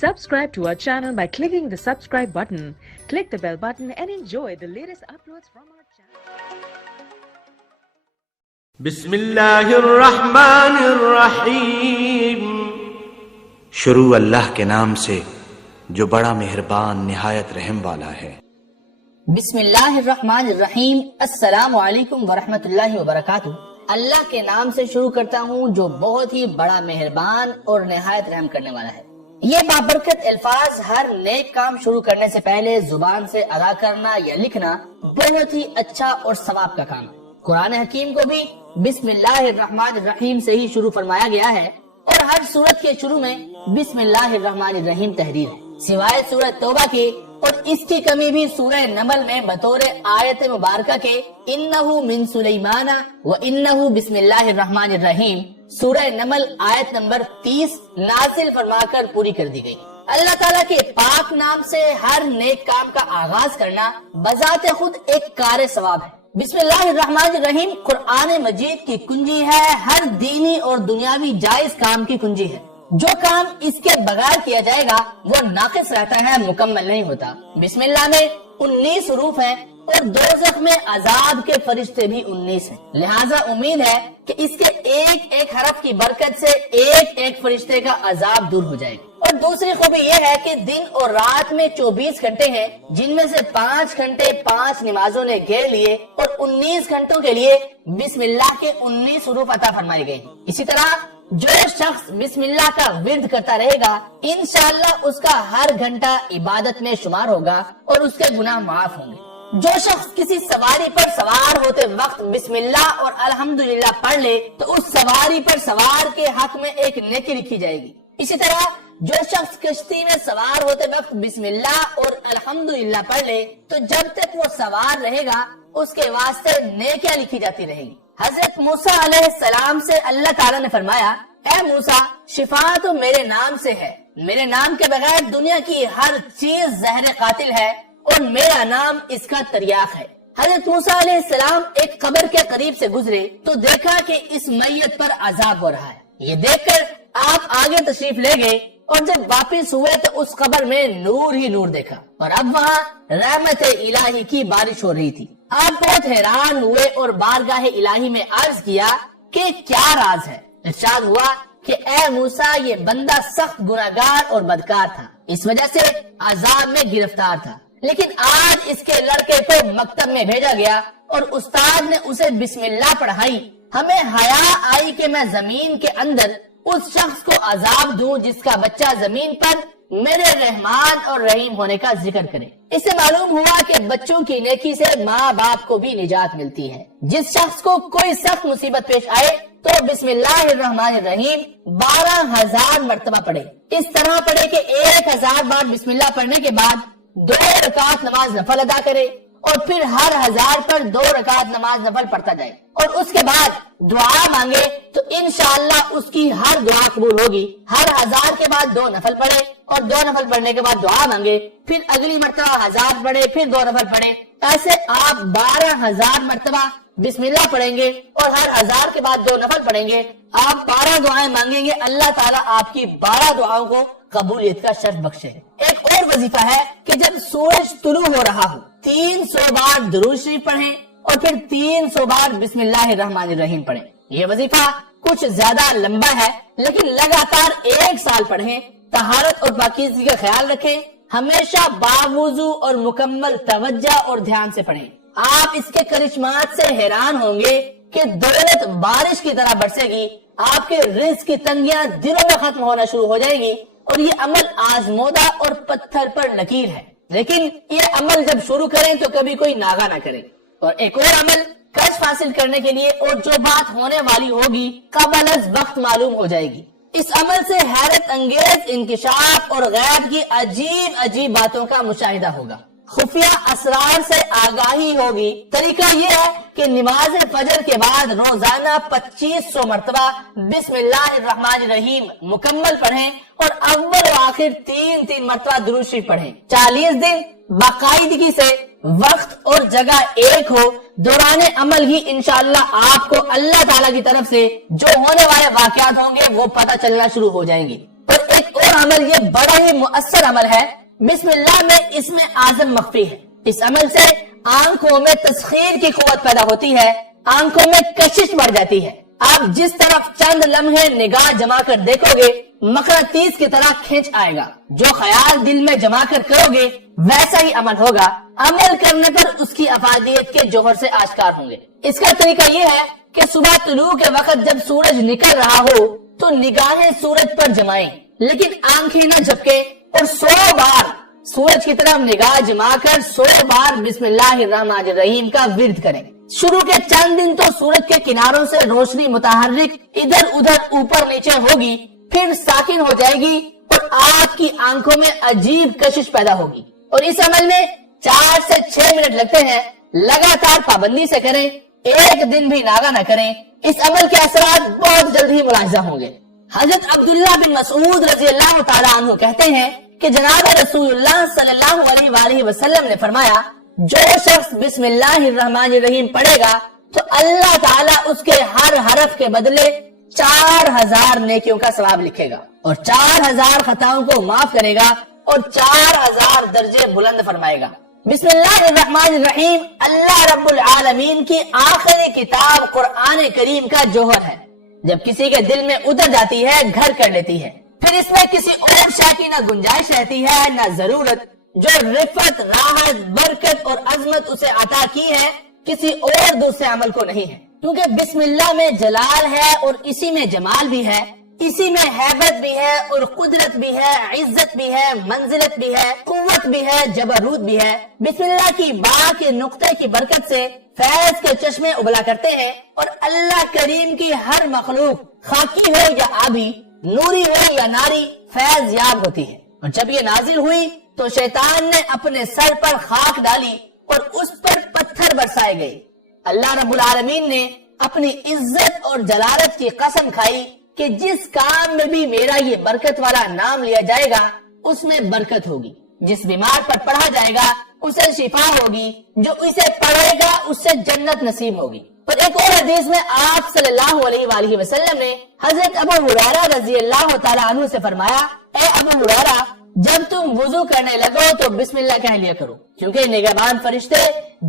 Subscribe to our channel by clicking the subscribe button. Click the bell button and enjoy the latest uploads from our channel. بسم اللہ الرحمن الرحیم. شروع اللہ کے نام سے جو بڑا مہربان نہایت رحم والا ہے. بسم اللہ الرحمن الرحیم. السلام علیکم ورحمۃ اللہ وبرکاتہ. اللہ کے نام سے شروع کرتا ہوں جو بہت ہی بڑا مہربان اور نہایت رحم کرنے والا ہے. یہ بابرکت الفاظ ہر نیک کام شروع کرنے سے پہلے زبان سے ادا کرنا یا لکھنا بہت ہی اچھا اور ثواب کا کام ہے. قرآن حکیم کو بھی بسم اللہ الرحمن الرحیم سے ہی شروع فرمایا گیا ہے اور ہر سورت کے شروع میں بسم اللہ الرحمن الرحیم تحریر ہے سوائے سورت توبہ کے، اور اس کی کمی بھی سورہ نمل میں بطور آیت مبارکہ کے انہو من سلیمان و انہو بسم اللہ الرحمن الرحیم سورہ نمل آیت نمبر 30 نازل فرما کر پوری کر دی گئی. اللہ تعالیٰ کے پاک نام سے ہر نیک کام کا آغاز کرنا بذات خود ایک کار ثواب ہے. بسم اللہ الرحمن الرحیم قرآن مجید کی کنجی ہے، ہر دینی اور دنیاوی جائز کام کی کنجی ہے. جو کام اس کے بغیر کیا جائے گا وہ ناقص رہتا ہے، مکمل نہیں ہوتا. بسم اللہ میں 19 حروف ہیں اور دوزخ میں عذاب کے فرشتے بھی 19 ہیں. لہٰذا امید ہے کہ اس کے ایک ایک حرف کی برکت سے ایک ایک فرشتے کا عذاب دور ہو جائے گا. اور دوسری خوبی یہ ہے کہ دن اور رات میں 24 گھنٹے ہیں، جن میں سے 5 گھنٹے 5 نمازوں نے گھیر لیے اور 19 گھنٹوں کے لیے بسم اللہ کے 19 حروف عطا فرمائے گئے. اسی طرح جو شخص بسم اللہ کا ورد کرتا رہے گا انشاءاللہ اس کا ہر گھنٹہ عبادت میں شمار ہوگا اور اس کے گناہ معاف ہوں گے. جو شخص کسی سواری پر سوار ہوتے وقت بسم اللہ اور الحمدللہ پڑھ لے تو اس سواری پر سوار کے حق میں ایک نیکی لکھی جائے گی. اسی طرح جو شخص کشتی میں سوار ہوتے وقت بسم اللہ اور الحمدللہ پڑھ لے تو جب تک وہ سوار رہے گا اس کے واسطے نیکیاں لکھی جاتی رہیں گی. حضرت موسیٰ علیہ السلام سے اللہ تعالیٰ نے فرمایا، اے موسیٰ شفا تو میرے نام سے ہے، میرے نام کے بغیر دنیا کی ہر چیز زہر قاتل ہے اور میرا نام اس کا تریاق ہے. حضرت موسیٰ علیہ السلام ایک قبر کے قریب سے گزرے تو دیکھا کہ اس میت پر عذاب ہو رہا ہے. یہ دیکھ کر آپ آگے تشریف لے گئے اور جب واپس ہوئے تو اس قبر میں نور ہی نور دیکھا اور اب وہاں رحمت الہی کی بارش ہو رہی تھی. آپ بہت حیران ہوئے اور بارگاہ الہی میں عرض کیا کہ کیا راز ہے. ارشاد ہوا کہ اے موسیٰ یہ بندہ سخت گناہگار اور بدکار تھا، اس وجہ سے عذاب میں گرفتار تھا، لیکن آج اس کے لڑکے کو مکتب میں بھیجا گیا اور استاد نے اسے بسم اللہ پڑھائی. ہمیں حیا آئی کہ میں زمین کے اندر اس شخص کو عذاب دوں جس کا بچہ زمین پر میرے رحمان اور رحیم ہونے کا ذکر کرے. اس سے معلوم ہوا کہ بچوں کی نیکی سے ماں باپ کو بھی نجات ملتی ہے. جس شخص کو کوئی سخت مصیبت پیش آئے تو بسم اللہ الرحمن الرحیم 12,000 مرتبہ پڑھے. اس طرح پڑھے کہ 1,000 بار بسم اللہ پڑھنے کے بعد 2 رکعت نماز نفل ادا کرے اور پھر ہر 1000 پر 2 رکعت نماز نفل پڑھتا جائے اور اس کے بعد دعا مانگے تو انشاءاللہ اس کی ہر دعا قبول ہوگی. ہر 1000 کے بعد 2 نفل پڑھے اور 2 نفل پڑھنے کے بعد دعا مانگے، پھر اگلی مرتبہ 1000 پڑھے پھر 2 نفل پڑھے. ایسے آپ 12,000 مرتبہ بسم اللہ پڑھیں گے اور ہر 1000 کے بعد 2 نفل پڑھیں گے. آپ 12 دعائیں مانگیں گے، اللہ تعالیٰ آپ کی 12 دعاؤں کو قبولیت کا شرف بخشے. ایک اور وظیفہ ہے کہ جب سورج طلوع ہو رہا ہو 300 بار درود شریف پڑھیں اور پھر 300 بار بسم اللہ الرحمن الرحیم پڑھیں. یہ وظیفہ کچھ زیادہ لمبا ہے لیکن لگاتار 1 سال پڑھیں. طہارت اور پاکیزگی کا خیال رکھیں، ہمیشہ باوضو اور مکمل توجہ اور دھیان سے پڑھیں. آپ اس کے کرشمات سے حیران ہوں گے کہ دولت بارش کی طرح برسے گی، آپ کے رزق کی تنگیاں دنوں میں ختم ہونا شروع ہو جائے گی. اور یہ عمل آزمودہ اور پتھر پر لکیر ہے، لیکن یہ عمل جب شروع کریں تو کبھی کوئی ناغہ نہ کرے. اور ایک اور عمل کشف حاصل کرنے کے لیے اور جو بات ہونے والی ہوگی قبل از وقت معلوم ہو جائے گی. اس عمل سے حیرت انگیز انکشاف اور غیب کی عجیب عجیب باتوں کا مشاہدہ ہوگا، خفیہ اسرار سے آگاہی ہوگی. طریقہ یہ ہے کہ نماز فجر کے بعد روزانہ 2500 مرتبہ بسم اللہ الرحمن الرحیم مکمل پڑھیں اور اول و آخر 3 مرتبہ درود شریف پڑھیں. 40 دن باقاعدگی سے وقت اور جگہ ایک ہو، دوران عمل ہی انشاءاللہ آپ کو اللہ تعالیٰ کی طرف سے جو ہونے والے واقعات ہوں گے وہ پتہ چلنا شروع ہو جائیں گے. اور ایک اور عمل یہ بڑا ہی مؤثر عمل ہے۔ بسم اللہ میں اسم اعظم مخفی ہے۔ اس عمل سے آنکھوں میں تسخیر کی قوت پیدا ہوتی ہے، آنکھوں میں کشش بڑھ جاتی ہے۔ آپ جس طرف چند لمحے نگاہ جما کر دیکھو گے مقناطیس کی طرح کھینچ آئے گا۔ جو خیال دل میں جما کر کرو گے ویسا ہی عمل ہوگا۔ عمل کرنے پر اس کی افادیت کے جوہر سے آشکار ہوں گے۔ اس کا طریقہ یہ ہے کہ صبح طلوع کے وقت جب سورج نکل رہا ہو تو نگاہیں سورج پر جمائیں، لیکن آنکھیں نہ جھپکے، اور 100 بار سورج کی طرف نگاہ جما کر 100 بار بسم اللہ الرحمن الرحیم کا ورد کریں۔ شروع کے چند دن تو سورج کے کناروں سے روشنی متحرک ادھر ادھر اوپر نیچے ہوگی، پھر ساکن ہو جائے گی اور آپ کی آنکھوں میں عجیب کشش پیدا ہوگی، اور اس عمل میں 4 سے 6 منٹ لگتے ہیں۔ لگاتار پابندی سے کریں، ایک دن بھی ناغہ نہ کریں، اس عمل کے اثرات بہت جلد ہی ملاحظہ ہوں گے۔ حضرت عبداللہ بن مسعود رضی اللہ تعالیٰ عنہ کہتے ہیں کہ جناب رسول اللہ صلی اللہ علیہ وآلہ وسلم نے فرمایا، جو شخص بسم اللہ الرحمن الرحیم پڑھے گا تو اللہ تعالیٰ اس کے ہر حرف کے بدلے 4000 نیکیوں کا ثواب لکھے گا، اور 4000 خطاؤں کو معاف کرے گا، اور 4000 درجے بلند فرمائے گا۔ بسم اللہ الرحمن الرحیم اللہ رب العالمین کی آخری کتاب قرآن کریم کا جوہر ہے۔ جب کسی کے دل میں اتر جاتی ہے گھر کر لیتی ہے، پھر اس میں کسی اور شے کی نہ گنجائش رہتی ہے نہ ضرورت۔ جو رفت، راحت، برکت اور عظمت اسے عطا کی ہے کسی اور دوسرے عمل کو نہیں ہے، کیونکہ بسم اللہ میں جلال ہے اور اسی میں جمال بھی ہے، اسی میں ہیبت بھی ہے اور قدرت بھی ہے، عزت بھی ہے، منزلت بھی ہے، قوت بھی ہے، جبروت بھی ہے۔ بسم اللہ کی با کے نقطے کی برکت سے فیض کے چشمے ابلا کرتے ہیں، اور اللہ کریم کی ہر مخلوق خاکی ہو یا آبی، نوری ہو یا ناری، فیض یاب ہوتی ہے۔ اور جب یہ نازل ہوئی تو شیطان نے اپنے سر پر خاک ڈالی اور اس پر پتھر برسائے گئے۔ اللہ رب العالمین نے اپنی عزت اور جلالت کی قسم کھائی کہ جس کام میں بھی میرا یہ برکت والا نام لیا جائے گا اس میں برکت ہوگی، جس بیمار پر پڑھا جائے گا اسے شفا ہوگی، جو اسے پڑھے گا اس سے جنت نصیب ہوگی۔ اور ایک اور حدیث میں آپ صلی اللہ علیہ وآلہ وسلم نے حضرت ابو ہریرہ رضی اللہ تعالیٰ عنہ سے فرمایا، اے ابو ہریرہ، جب تم وضو کرنے لگو تو بسم اللہ کہہ لیا کرو، کیونکہ نگہبان فرشتے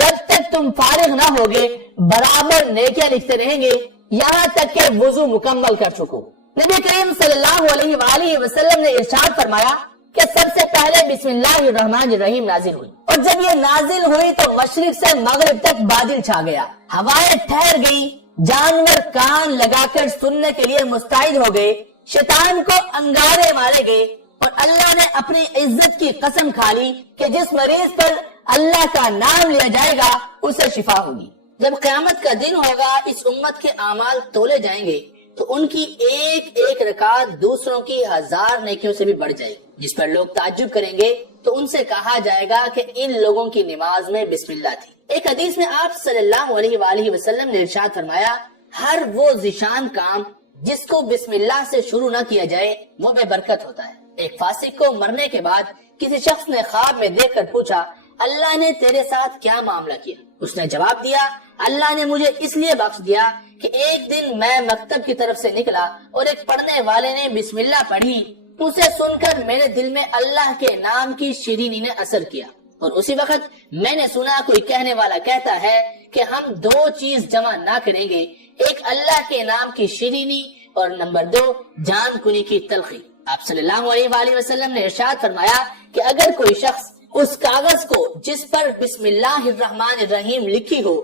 جب تک تم فارغ نہ ہوگے برابر نیکیاں لکھتے رہیں گے یہاں تک کہ وضو مکمل کر چکو۔ نبی کریم صلی اللہ علیہ وآلہ وسلم نے ارشاد فرمایا کہ سب سے پہلے بسم اللہ الرحمن الرحیم نازل ہوئی، اور جب یہ نازل ہوئی تو مشرق سے مغرب تک بادل چھا گیا، ہوائیں ٹھہر گئی، جانور کان لگا کر سننے کے لیے مستعد ہو گئے، شیطان کو انگارے مارے گئے، اور اللہ نے اپنی عزت کی قسم کھا لی کہ جس مریض پر اللہ کا نام لیا جائے گا اسے شفا ہوگی۔ جب قیامت کا دن ہوگا اس امت کے اعمال تولے جائیں گے تو ان کی ایک ایک رکعت دوسروں کی 1000 نیکیوں سے بھی بڑھ جائے گی، جس پر لوگ تعجب کریں گے تو ان سے کہا جائے گا کہ ان لوگوں کی نماز میں بسم اللہ تھی۔ ایک حدیث میں آپ صلی اللہ علیہ وآلہ وسلم نے ارشاد فرمایا، ہر وہ ذیشان کام جس کو بسم اللہ سے شروع نہ کیا جائے وہ بے برکت ہوتا ہے۔ ایک فاسق کو مرنے کے بعد کسی شخص نے خواب میں دیکھ کر پوچھا، اللہ نے تیرے ساتھ کیا معاملہ کیا؟ اس نے جواب دیا، اللہ نے مجھے اس لیے بخش دیا کہ ایک دن میں مکتب کی طرف سے نکلا اور ایک پڑھنے والے نے بسم اللہ پڑھی، اسے سن کر میرے دل میں اللہ کے نام کی شیرینی نے اثر کیا، اور اسی وقت میں نے سنا کوئی کہنے والا کہتا ہے کہ ہم 2 چیز جمع نہ کریں گے، ایک اللہ کے نام کی شیرینی اور نمبر 2 جان کنی کی تلخی۔ آپ صلی اللہ علیہ وآلہ وسلم نے ارشاد فرمایا کہ اگر کوئی شخص اس کاغذ کو جس پر بسم اللہ الرحمن الرحیم لکھی ہو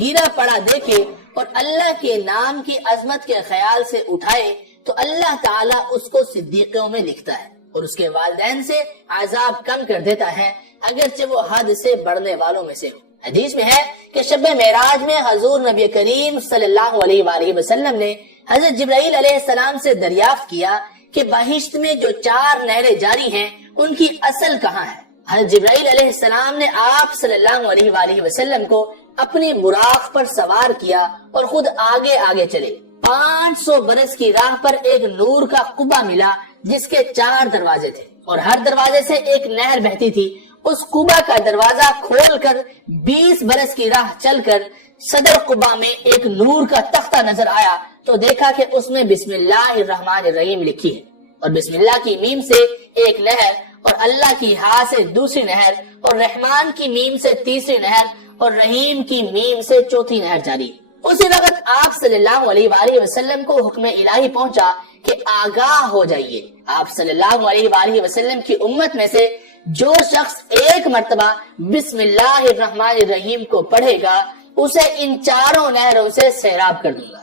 گیرا پڑا دیکھے اور اللہ کے نام کی عظمت کے خیال سے اٹھائے تو اللہ تعالیٰ اس کو صدیقوں میں لکھتا ہے اور اس کے والدین سے عذاب کم کر دیتا ہے، اگرچہ وہ حد سے بڑھنے والوں میں سے ہو۔ حدیث میں ہے کہ شب معراج میں حضور نبی کریم صلی اللہ علیہ وآلہ وسلم نے حضرت جبرائیل علیہ السلام سے دریافت کیا کہ بہشت میں جو 4 نہریں جاری ہیں ان کی اصل کہاں ہے؟ حضرت جبرائیل علیہ السلام نے آپ صلی اللہ علیہ وآلہ وسلم کو اپنی براق پر سوار کیا اور خود آگے آگے چلے۔ 500 برس کی راہ پر ایک نور کا قبہ ملا جس کے 4 دروازے تھے اور ہر دروازے سے ایک نہر بہتی تھی۔ اس قبہ کا دروازہ کھول کر 20 برس کی راہ چل کر صدر قبہ میں ایک نور کا تختہ نظر آیا تو دیکھا کہ اس میں بسم اللہ الرحمن الرحیم لکھی ہے۔ اور بسم اللہ کی میم سے ایک نہر، اور اللہ کی ہا سے دوسری نہر، اور رحمان کی میم سے تیسری نہر، اور رحیم کی میم سے چوتھی نہر جاری۔ اسی وقت آپ صلی اللہ علیہ وآلہ وسلم کو حکم الہی پہنچا کہ آگاہ ہو جائیے، آپ صلی اللہ علیہ وآلہ وسلم کی امت میں سے جو شخص ایک مرتبہ بسم اللہ الرحمن الرحیم کو پڑھے گا اسے ان چاروں نہروں سے سیراب کر دوں گا۔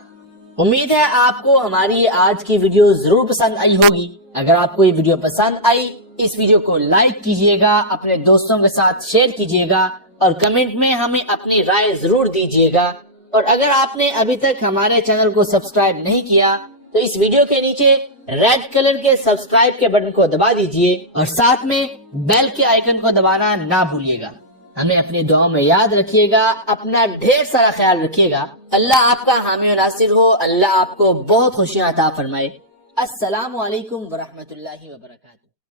امید ہے آپ کو ہماری آج کی ویڈیو ضرور پسند آئی ہوگی۔ اگر آپ کو یہ ویڈیو پسند آئی، اس ویڈیو کو لائک کیجئے گا، اپنے دوستوں کے ساتھ شیئر کیجئے گا، اور کمنٹ میں ہمیں اپنی رائے ضرور دیجئے گا۔ اور اگر آپ نے ابھی تک ہمارے چینل کو سبسکرائب نہیں کیا تو اس ویڈیو کے نیچے ریڈ کلر کے سبسکرائب کے بٹن کو دبا دیجئے، اور ساتھ میں بیل کے آئیکن کو دبانا نہ بھولیے گا۔ ہمیں اپنی دعاؤں میں یاد رکھیے گا، اپنا ڈھیر سارا خیال رکھیے گا۔ اللہ آپ کا حامی و ناصر ہو، اللہ آپ کو بہت خوشیاں عطا فرمائے۔ السلام علیکم ورحمۃ اللہ وبرکاتہ۔